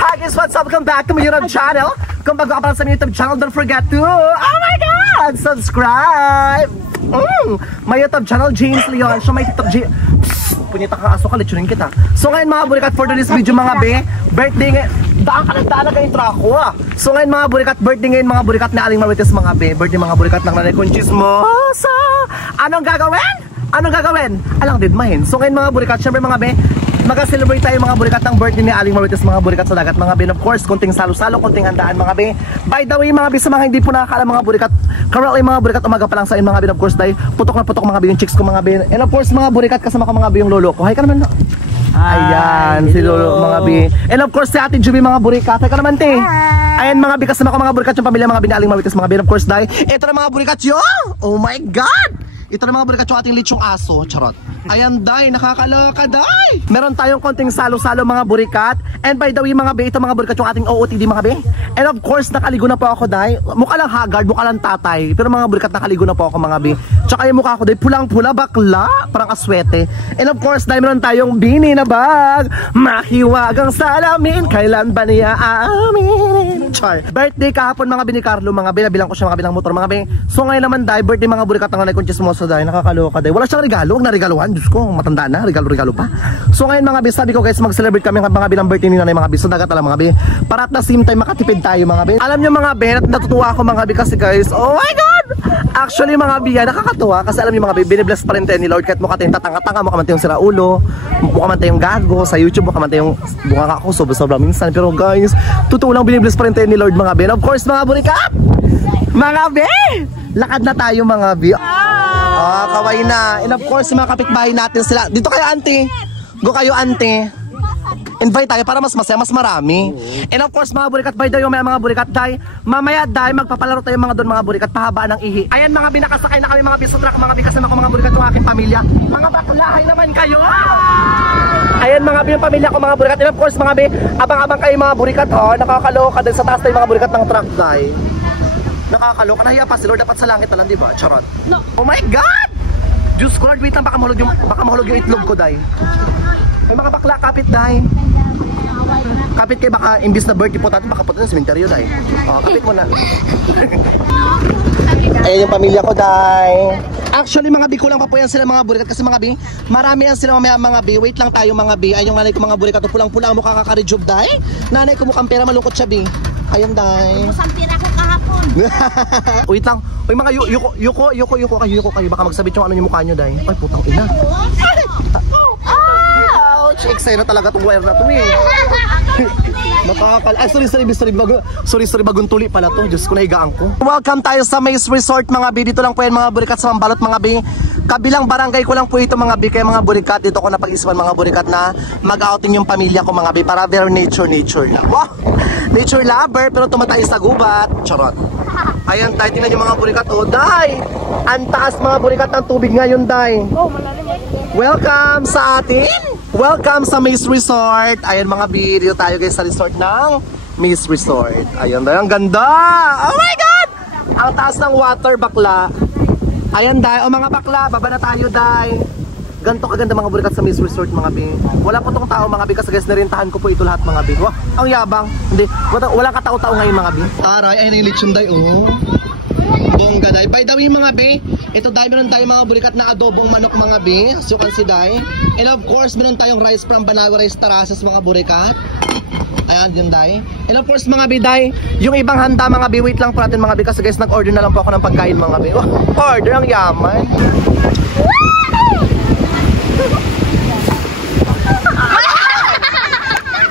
Hi guys, what's up? Welcome back to my YouTube channel. Kung bago ka pa sa YouTube channel, don't forget to, oh my God, subscribe! My YouTube channel, James Leon. So may TikTok, punyeta kang aso ka, lechonin kita. So ngayon mga burikat, for today's video mga be, birthday daan ka ng daan na intro ako So ngayon mga burikat, birthday ngayon mga burikat na Aling Marites mga be. Birthday mga burikat ng nanay kong chismosa. Anong gagawin? Anong gagawin? Alang didmahin. So ngayon mga burikat, syempre mga be, mag-celebrate tayo mga burikat ng birthday ni Aling Marites mga burikat sa dagat mga be. And of course, konting salo-salo, konting handaan mga be. By the way mga be, sa mga hindi po nakakaalam mga burikat, currently mga burikat, umaga pa lang sa inyo mga be. And of course, dahil putok na putok mga be yung chicks ko mga be. And of course mga burikat, kasama ko mga be yung lolo ko. Hi ka naman. Ayan, si lolo mga be. And of course, si Ate Juby mga burikat. Hi ka naman te. Ayan mga be, kasama ko mga burikat yung pamilya mga be ni Aling Marites mga be. And of course, dahil ito na mga burikat yung, oh my God! Ito na mga burikat yung ating lechong aso, charot. Ayan day, nakakaloka day. Meron tayong konting salo-salo mga burikat. And by the way mga be, ito mga burikat yung ating OOTD mga be. And of course, nakaligo na po ako day. Mukha lang haggard, mukha lang tatay. Pero mga burikat, nakaligo na po ako mga be. Tsaka yung mukha ko day, pulang-pula, bakla, parang aswete. And of course, day meron tayong bini na bag. Mahiwagang salamin, kailan ba niya aaminin? Char. Birthday kahapon mga be ni Carlo mga be, nabilang ko siya mga bilang motor mga be. So ngayon naman day, birthday mga burikat ng nanay kong chismosa day, nakakaloka day. Wala siyang regalo, huwag na regaluhan. Diyos ko, matanda na, regalo-regalo pa. So ngayon mga be, sabi ko guys, mag-celebrate kami mga bilang birthday ni nanay mga be. So dagat lang mga be, para at the same time makatipid tayo mga be. Alam nyo mga be, natutuwa ako mga be kasi guys, oh my God! Actually mga be, nakakatuwa kasi alam nyo mga be, binibless pa rin tayo ni Lord. Kahit mukha tayong tatanga-tanga, mukha man tayong siraulo, mukha man tayong gago, sa YouTube mukha man tayong bunga ako, sobra-sobra minsan. Pero guys, totoo lang binibless pa rin tayo ni Lord mga be. And of course mga burikat, mga be, lakad na tayo mga be. Kaway na. And of course, mga kapitbahay natin sila. Dito kayo, auntie. Go kayo, auntie. Invite tayo para mas masaya, mas marami. And of course, mga burikat, by the way, mga burikat, day, mamaya, day, magpapalaro tayo mga doon, mga burikat, pahabaan ng ihi. Ayan, mga binakasakay na kami, mga bisotrak, mga bikasama ko, mga burikat, ng aking pamilya. Mga bakulahay naman kayo. Ayan, mga yung pamilya ko, mga burikat. And of course, mga abang-abang kayo, mga burikat, nakakaloka din sa taas tayo, mga burikat ng truck, day. Nakakaloka, nahiya pa si Lord, dapat sa langit na lang, di ba? Charot. No. Oh my God! Diyos ko, Lord, wait lang, baka mahulog yung itlog ko, day. May mga bakla, kapit, day. Kapit kayo, baka imbis na birthday po tayo, baka po tayo sa sementeryo, day. Kapit mo na. Ayan yung pamilya ko, day. Actually, mga bi, kulang pa po yan sila mga burikat kasi mga bi, marami yan sila mamaya mga bi. Wait lang tayo mga bi. Ay yung nanay ko mga burikat, pulang-pula ang mukha kakarejob, day. Nanay ko mukhang pera, malungkot siya, bi. Ayun, day. Musang pira ko kahapon. Wait lang. Uy, mga yuko kayo. Baka magsabit yung ano yung mukha nyo, day. Ay, putang ina. Ouch! Excited na talaga itong wire na ito, eh. Ay, sorry, bagong tuli pala to. Diyos ko, nahigaan ko. Welcome tayo sa Maze Resort, mga bi. Dito lang po yan, mga burikat, sa Mambalot, mga bi. Kabilang barangay ko lang po ito, mga bi. Kaya mga burikat, dito ko napag-isipan, mga burikat, na mag-outing yung pamilya ko, mga bi. Para very nature lang. Wow! Nature lover, pero tumatay sa gubat. Charot. Ayan, tayo, tingnan yung mga burikat. Oh, day! Ang taas, mga burikat, ng tubig ngayon, day. Welcome sa atin! Welcome sa Maze Resort. Ayan mga bi, dito tayo guys sa resort ng Maze Resort. Ayan daw, ang ganda. Oh my God! Ang taas ng water, bakla. Ayan day, mga bakla, baba na tayo day. Ganto kaganda mga burikat sa Maze Resort mga bi. Wala po tong tao mga bi kasi guys, narintahan ko po ito lahat mga bi. Wow, ang yabang. Hindi, walang katao-tao ngayon mga bi. Aray, ay nilitsyon day oh. Bongga day. By the way mga be, ito day meron tayong mga burikat na adobong manok mga be, as you can see day. And of course meron tayong rice from Banawa Rice Terraces mga burikat. Ayan din day. And of course mga be day, yung ibang handa mga be, wait lang po natin mga be kasi guys nag-order na lang po ako ng pagkain mga be. Order ang yaman.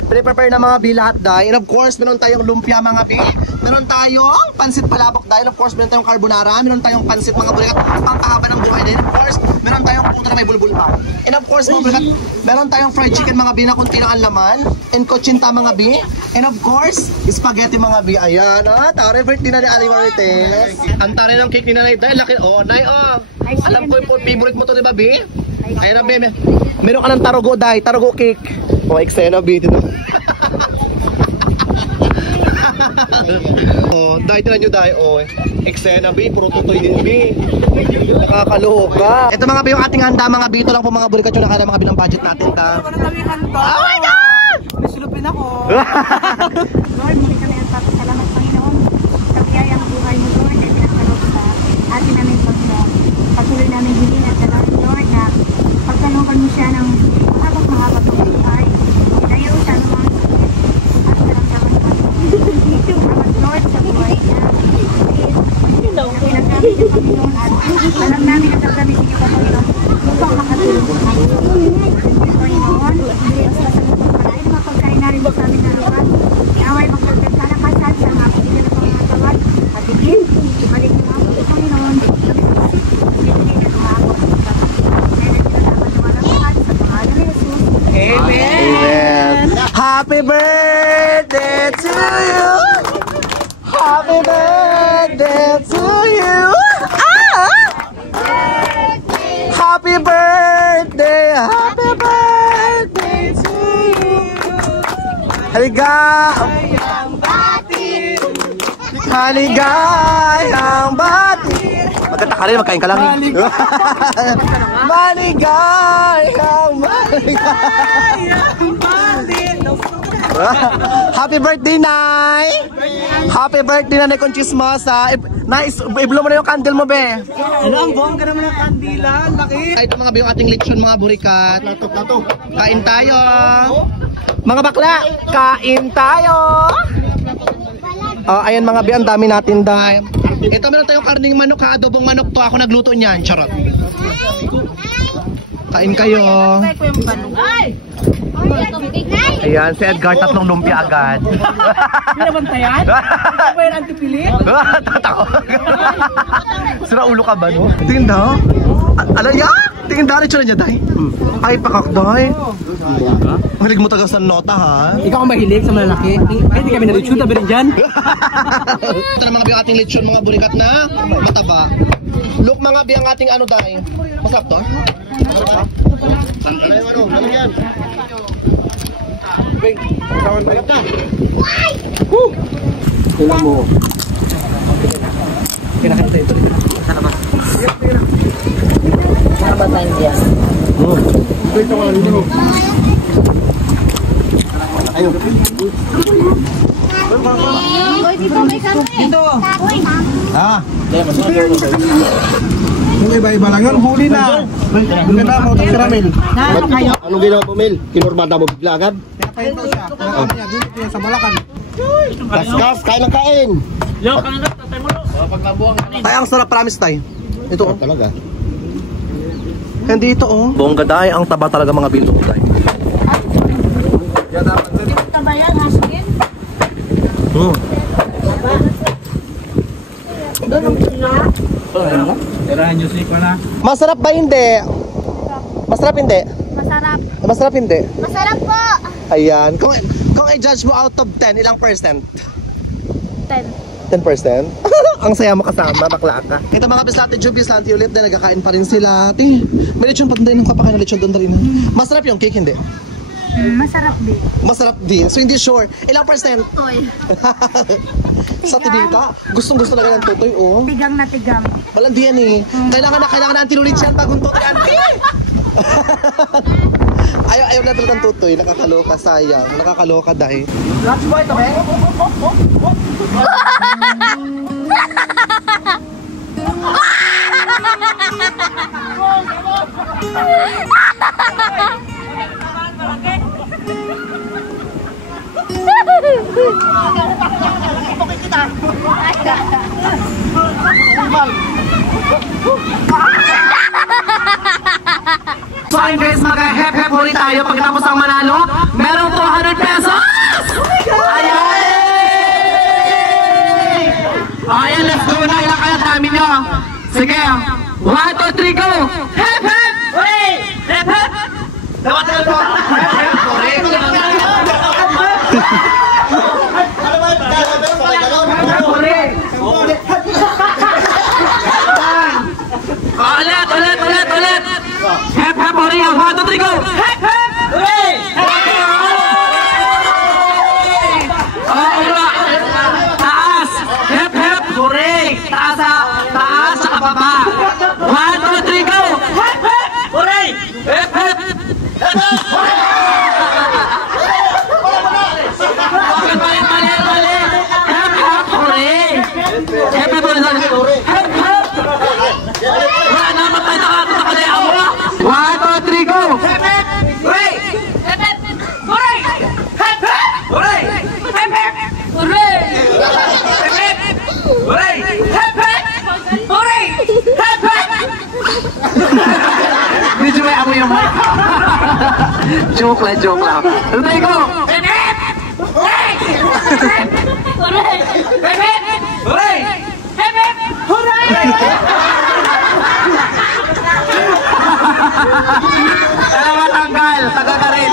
Prepare na mga bi lahat day. And of course, meron tayong lumpia mga bi. Meron tayong pansit palabok dahil of course, meron tayong carbonara, meron tayong pansit mga burikat, pangkahaba ng buhay din. Of course, meron tayong puto na may bulbul pa. And of course, mga burikat, meron tayong fried chicken mga bi na kunti lang ang laman. And kochinta mga bi. And of course, spaghetti mga bi. Ayan, tari birthday na ni Aling Marites. Ang tari ng cake ni Nanay dahil laki. Oh, Nay, oh. Alam ko yung favorite mo to, di ba bi? Ayan na bi. Meron ka ng tarugo dahil, tarugo cake. Oh, eksena bi dito. Oh, dahil tira nyo dahil, oh, eksena B, puro tutoy din B. Nakakaloka. Ito mga B, yung ating handa mga B, ito lang po mga burikat yung nakala mga B ng budget natin ta. Oh my God! din ako. Lord, muli kami nagpapasalamat, Panginoon, sa biyayang buhay mo, Lord, ay pinagkaloob sa atin namin Panginoon. Patuloy namin hilin at dalawin, Lord, na pagkalooban mo siya ng mahabang ng buhay. Tayo siya ng mga at karamdaman pa. Salamat, Lord, sa buhay niya. Pinagamit niya, Panginoon, at alam namin at nagamit niyo, Panginoon, upang makatulong sa kami. Panginoon, ay mapagkain na rin sa amin na lugar. Iaway magdagdag sa nakasan sa mga pagkakita ng mga tawad at higit, ibalik mo ako sa Panginoon, hindi na tumabot sa kaya nagkakaman ng mga lahat sa pangalan ni Jesus. Amen. Happy birthday to you. Happy birthday to you. Happy birthday. Happy birthday to you. Haligayang bati. Haligayang bati. Magkanta ka rin, magkain ka lang. Maligayang bati. Happy birthday, Nay! Happy birthday, Nanay Conchismosa. Nice, iblo mo na yung candle mo, be. Ano ang bongga naman ng kandila? Laki! Ito mga be, yung ating lechon, mga burikat. Kain tayo. Mga bakla, kain tayo. Ayan mga be, ang dami natin dahil. Ito meron tayong karning manok, ha? Adobong manok to. Ako nagluto niyan, charot. Kain kayo. Ayan, si Edgar, tatlong lumpia agad. Hindi naman tayan? Ito ba yung antipilit? Tatako. Sira ulo ka ba, no? Tingin daw. Alaya? Tingin daw, rin niya, day. Ay, pakakday. Mahilig mo taga sa nota, ha? Ikaw ang mahilig sa malalaki. Ay, hindi kami na-lechon, tabi rin dyan. Ito na mga biyang ating lechon, mga burikat na mataba. Look mga biyang ating ano, day. Masarap to? Tingnan mo. Kinakita ito. Sana ba? Sana ba tayo diyan? Ito ka rin mo. Ayaw. Dito may kami. Dito. Yung iba-iba lang yun, huli na. Huli na ako, karamel. Anong ginawa po, Mel? Kinurbada mo bigla agad? Pinatayin daw siya. Ano niya, dito yan sa Malacan. Kaskas, kain ng kain! Ay, ang sarap, promise tayo. Ito, oh. Talaga? Hindi ito, oh. Bongga day, ang taba talaga mga bilog day. Tabayan, haskin. Masarap ba hindi? Masarap hindi? Masarap. Masarap hindi? Masarap po. Ayan. Kung i-judge mo out of 10, ilang percent? 10. 10%? Ang saya mo kasama, bakla ka. Ito mga bislate, Jubislante ulit na nagkakain pa rin sila. Tingin, may lechon pa din ng kapakain na lechon doon na rin. Masarap yung cake, hindi? Masarap din. Masarap din. So hindi sure. Ilang percent? Toy. Sa tibita, gustong-gusto na ng tutoy, oh. Tigang na tigang. Walang diyan eh. Kailangan na antinulit yan bagong tutoy. Ayaw na talagang tutoy. Nakakaloka, sayang. Nakakaloka dahil. Lunch boy, ito eh? So ayun guys, mag-hep-hep ulit tayo pagkatapos ang manalo. Merong 200 pesos! Ayan! Ayan, let's go na. Ilang kaya dami nyo? Sige, 1, 2, 3, go! Hep, hep! Hooray! Hep, hep! Dapat na ito! Hep, hep! Hooray! Ulit! Hep, hep, hooray! 1, 2, 3, go! Hep, hep! Hooray! Taas! Hep, hep! Hooray! Taas sa baba! 1, 2, 3, go! Hep, hep! Hooray! Hep, hep! Joke lang. Rodrigo! Dalawa tanggal, taga ka rin.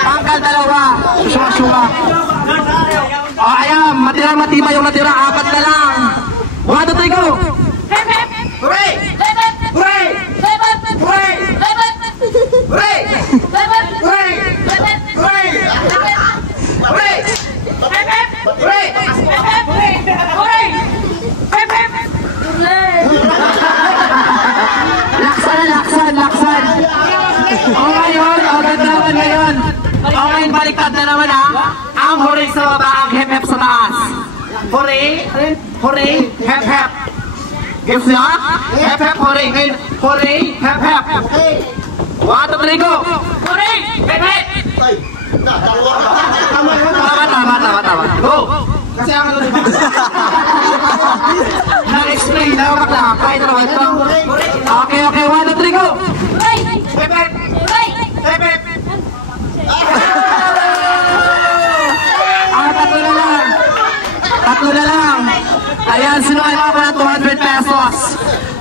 Tanggal dalawa. Suwa. O ayan, matibay yung natira, 4 na lang. 1, 2, 3, go! Hooray! Hooray! Hooray! Hooray! Hooray! Hooray! Laksan! O ngayon, ganda ngayon. O ngayon, baliktad na naman ha. Ang hooray sa baba, ang hep-hep sa taas. Hooray, hep-hep. Gets niya? Hep-hep, hooray. Ngayon, hooray, hep-hep. 1, 2, 3, go! Hooray, hep-hep! Tama. Go! Kasi ang ano diba? Na-explain na bakla. Kahit na naman ito. Okay, 1, 2, 3, go! Hep-hep! Hep-hep! Tatlo na lang. Ayan, sino ay makakuha ng 200 pesos?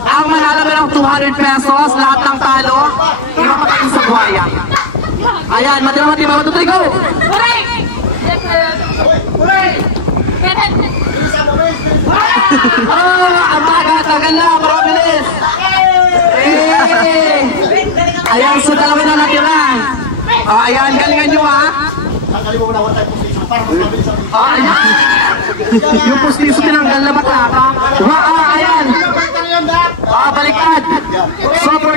Ang manalo ng 200 pesos, lahat ng talo, ipapakain sa buhaya. Ayan, matibay, 1, 2, 3, go! Hooray! Hooray! Ang tagal na, marabilis! Ayan, so dalawa na natira. Ayan, galingan nyo ha. Ayan. Yung postiso tinanggal na bakla ka. Ayan. Baliktad. So for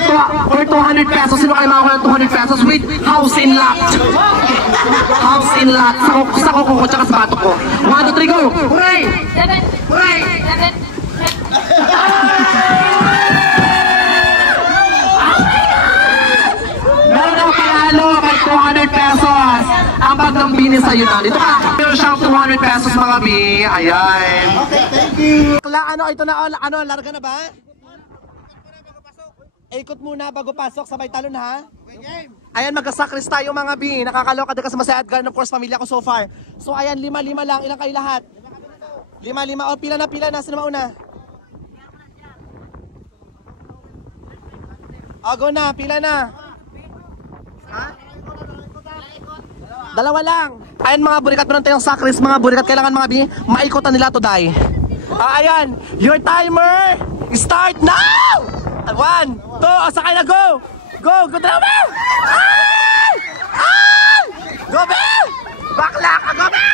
200 pesos, sino kayo makakuha ng 200 pesos with house in lot? House in lot. Sa kuko ko tsaka sa bato ko. 1, 2, 3, go! Hooray! Hooray! Meron ang panalo kay 200 pesos. Ang bag ng bini sa'yo na. Dito ka. Meron siyang 200 pesos mga bi. Ayan. Okay, thank you. Ito na, larga na ba? Ikot muna bago pasok, sabay talon ha. Ayan, magkasakris tayo mga bi. Nakakaloka din kasi masaya at garden of course, pamilya ko so far. So ayan, 5 lang. Ilang kayo lahat? 5. O, pila na. Sino mauna? O, go na. Pila na. Ha? 2 lang. Ayan mga burikat, meron tayong sakris mga burikat. Kailangan mga bi, maikotan nila to die. Ayan, your timer start now! 1, 2, sakay na, go! Go na ba? Go ba? Bakla ka, go ba?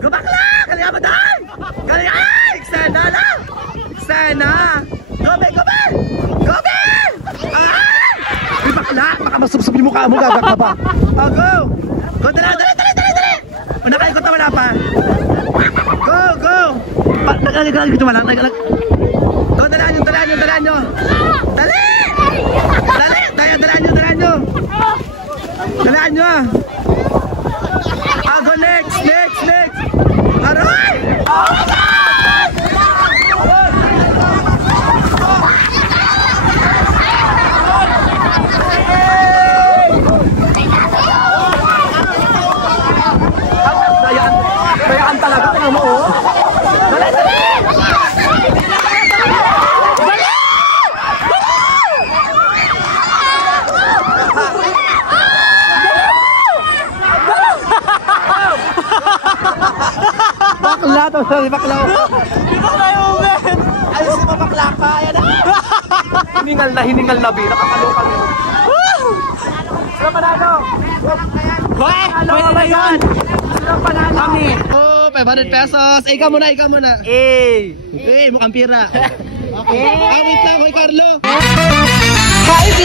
Go bakla! Kaya ba dahil? Kaya, eksena na! Eksena! Go ba? Go ba? Ay, bakla! Baka masubsob yung mukha mo, gagak ka pa. Go! Go, dali! Nakaikot na wala pa. Go! Nagagagagag ito wala. Go, dalaan nyo. Dali! Dalaan nyo. Go, next. Aray! Oh my God! Dayaan talaga, tingnan mo oh. Dali! Bakla. Di bakla yung umen. Ayos si bakla ka. Ayan na. Hiningal na bi. Nakakaloka rin. Sino panalo? Pwede na yan. Sino panalo? Kami. Oh, 500 pesos. Ikaw muna. Mukhang pira. Okay. Wait lang, hoy Carlo. Hi, B!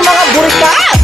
Mga burikat!